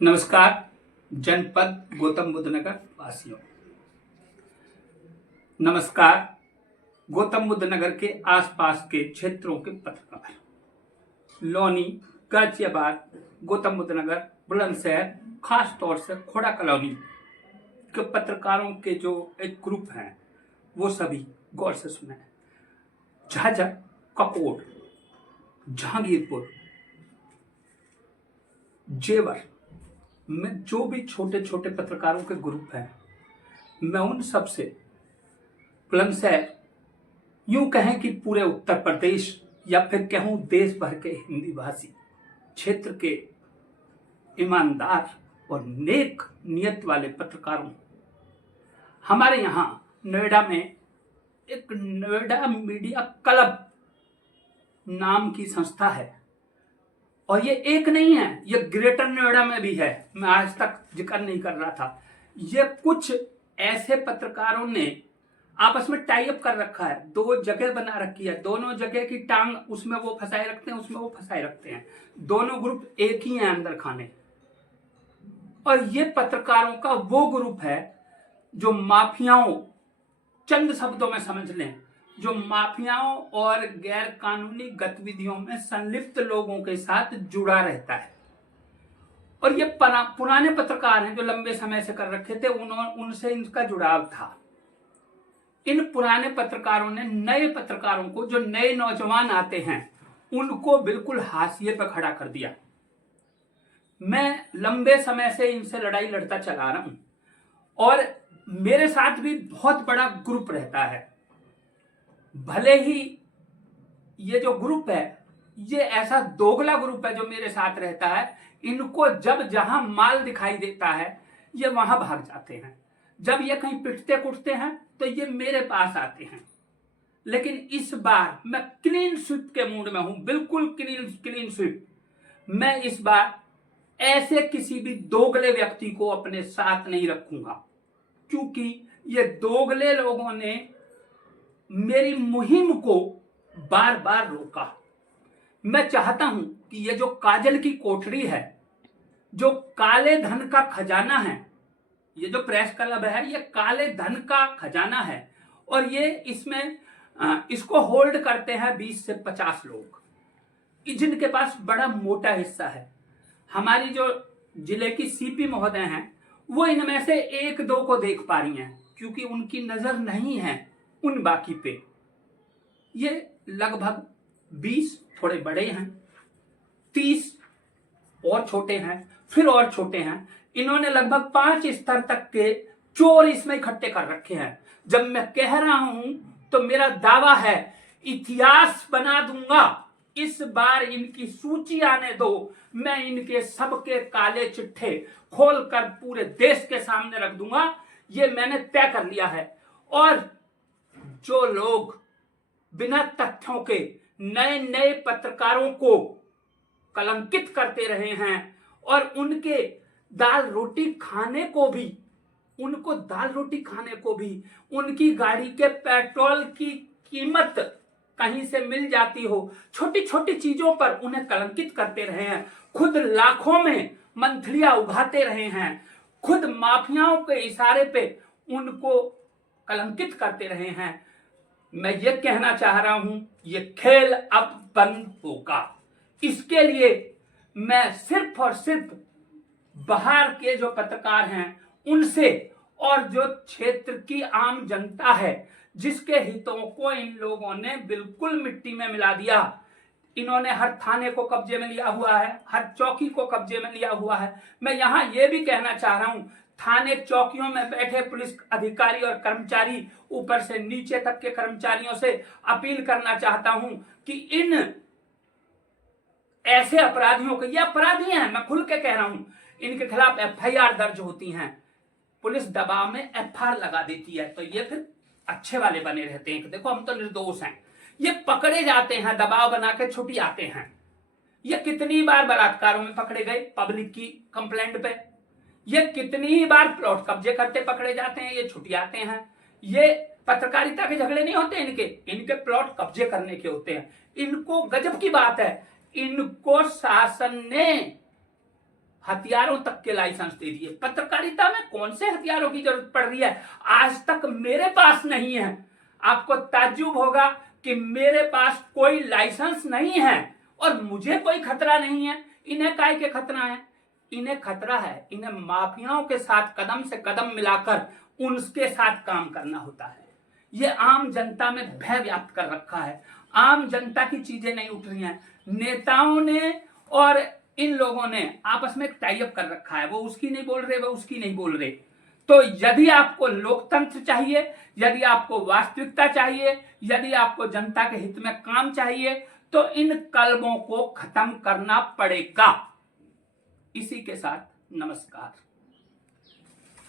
नमस्कार जनपद गौतम बुद्ध नगर वासियों। नमस्कार गौतम बुद्ध नगर के आसपास के क्षेत्रों के पत्रकार, लोनी, गाजियाबाद, गौतम बुद्ध नगर, बुलंदशहर, खास तौर से खोड़ा कॉलोनी के पत्रकारों के जो एक ग्रुप हैं वो सभी गौर से सुने। झाझा, कपोर, जहांगीरपुर, जेवर में जो भी छोटे छोटे पत्रकारों के ग्रुप हैं, मैं उन सब से बुलंदशहर, यूं कहें कि पूरे उत्तर प्रदेश या फिर कहूं देश भर के हिंदी भाषी क्षेत्र के ईमानदार और नेक नियत वाले पत्रकारों, हमारे यहाँ नोएडा में एक नोएडा मीडिया क्लब नाम की संस्था है और ये एक नहीं है, ये ग्रेटर नोएडा में भी है। मैं आज तक जिक्र नहीं कर रहा था। ये कुछ ऐसे पत्रकारों ने आपस में टाई अप कर रखा है, दो जगह बना रखी है, दोनों जगह की टांग उसमें वो फंसाए रखते हैं, उसमें वो फंसाए रखते हैं। दोनों ग्रुप एक ही हैं अंदर खाने। और ये पत्रकारों का वो ग्रुप है जो माफियाओं, चंद शब्दों में समझ लें, जो माफियाओं और गैर कानूनी गतिविधियों में संलिप्त लोगों के साथ जुड़ा रहता है। और ये पुराने पत्रकार हैं जो लंबे समय से कर रखे थे, उनसे इनका जुड़ाव था। इन पुराने पत्रकारों ने नए पत्रकारों को, जो नए नौजवान आते हैं, उनको बिल्कुल हाशिए पर खड़ा कर दिया। मैं लंबे समय से इनसे लड़ाई लड़ता चला रहा हूं और मेरे साथ भी बहुत बड़ा ग्रुप रहता है। भले ही ये जो ग्रुप है ये ऐसा दोगला ग्रुप है जो मेरे साथ रहता है, इनको जब जहां माल दिखाई देता है ये वहां भाग जाते हैं। जब ये कहीं पिटते कुटते हैं तो ये मेरे पास आते हैं। लेकिन इस बार मैं क्लीन स्वीप के मूड में हूं, बिल्कुल क्लीन स्वीप। मैं इस बार ऐसे किसी भी दोगले व्यक्ति को अपने साथ नहीं रखूंगा, क्योंकि ये दोगले लोगों ने मेरी मुहिम को बार बार रोका। मैं चाहता हूं कि ये जो काजल की कोठरी है, जो काले धन का खजाना है, ये जो प्रेस क्लब है, ये काले धन का खजाना है और ये इसमें इसको होल्ड करते हैं 20 से 50 लोग, जिनके पास बड़ा मोटा हिस्सा है। हमारी जो जिले की सीपी महोदय हैं वो इनमें से एक दो को देख पा रही हैं, क्योंकि उनकी नजर नहीं है उन बाकी पे। ये लगभग 20 थोड़े बड़े हैं, 30 और छोटे हैं, फिर और छोटे हैं। इन्होंने लगभग 5 स्तर तक के चोर इसमें इकट्ठे कर रखे हैं। जब मैं कह रहा हूं तो मेरा दावा है इतिहास बना दूंगा। इस बार इनकी सूची आने दो, मैं इनके सबके काले चिट्ठे खोलकर पूरे देश के सामने रख दूंगा। ये मैंने तय कर लिया है। और जो लोग बिना तथ्यों के नए नए पत्रकारों को कलंकित करते रहे हैं और उनको दाल रोटी खाने को भी उनकी गाड़ी के पेट्रोल की कीमत कहीं से मिल जाती हो, छोटी छोटी चीजों पर उन्हें कलंकित करते रहे हैं। खुद लाखों में मंथलियां उगाते रहे हैं, खुद माफियाओं के इशारे पे उनको कलंकित करते रहे हैं। मैं ये कहना चाह रहा हूं, ये खेल अब बंद होगा। इसके लिए मैं सिर्फ और सिर्फ बाहर के जो पत्रकार हैं उनसे, और जो क्षेत्र की आम जनता है जिसके हितों को इन लोगों ने बिल्कुल मिट्टी में मिला दिया। इन्होंने हर थाने को कब्जे में लिया हुआ है, हर चौकी को कब्जे में लिया हुआ है। मैं यहां यह भी कहना चाह रहा हूं, थाने चौकियों में बैठे पुलिस अधिकारी और कर्मचारी, ऊपर से नीचे तक के कर्मचारियों से अपील करना चाहता हूं कि इन ऐसे अपराधियों को, ये अपराधी हैं, मैं खुल के कह रहा हूं, इनके खिलाफ एफआईआर दर्ज होती हैं। पुलिस दबाव में एफआईआर लगा देती है तो ये फिर अच्छे वाले बने रहते हैं कि देखो हम तो निर्दोष हैं। ये पकड़े जाते हैं, दबाव बना के छुट्टी आते हैं। ये कितनी बार बलात्कारों में पकड़े गए पब्लिक की कंप्लेंट पे, ये कितनी बार प्लॉट कब्जे करते पकड़े जाते हैं, ये छुट्टी आते हैं। ये पत्रकारिता के झगड़े नहीं होते इनके प्लॉट कब्जे करने के होते हैं। इनको, गजब की बात है, इनको शासन ने हथियारों तक के लाइसेंस दे दिए। पत्रकारिता में कौन से हथियारों की जरूरत पड़ रही है, आज तक मेरे पास नहीं है। आपको ताज्जुब होगा कि मेरे पास कोई लाइसेंस नहीं है और मुझे कोई खतरा नहीं है। इन्हें काय के खतरा है? इन्हें खतरा है, इन्हें माफियाओं के साथ कदम से कदम मिलाकर उनके साथ काम करना होता है। ये आम जनता में भय व्याप्त कर रखा है। आम जनता की चीजें नहीं उठ रही हैं। नेताओं ने और इन लोगों ने आपस में टाई अप कर रखा है। वो उसकी नहीं बोल रहे, वो उसकी नहीं बोल रहे। तो यदि आपको लोकतंत्र चाहिए, यदि आपको वास्तविकता चाहिए, यदि आपको जनता के हित में काम चाहिए, तो इन कलबों को खत्म करना पड़ेगा। इसी के साथ नमस्कार।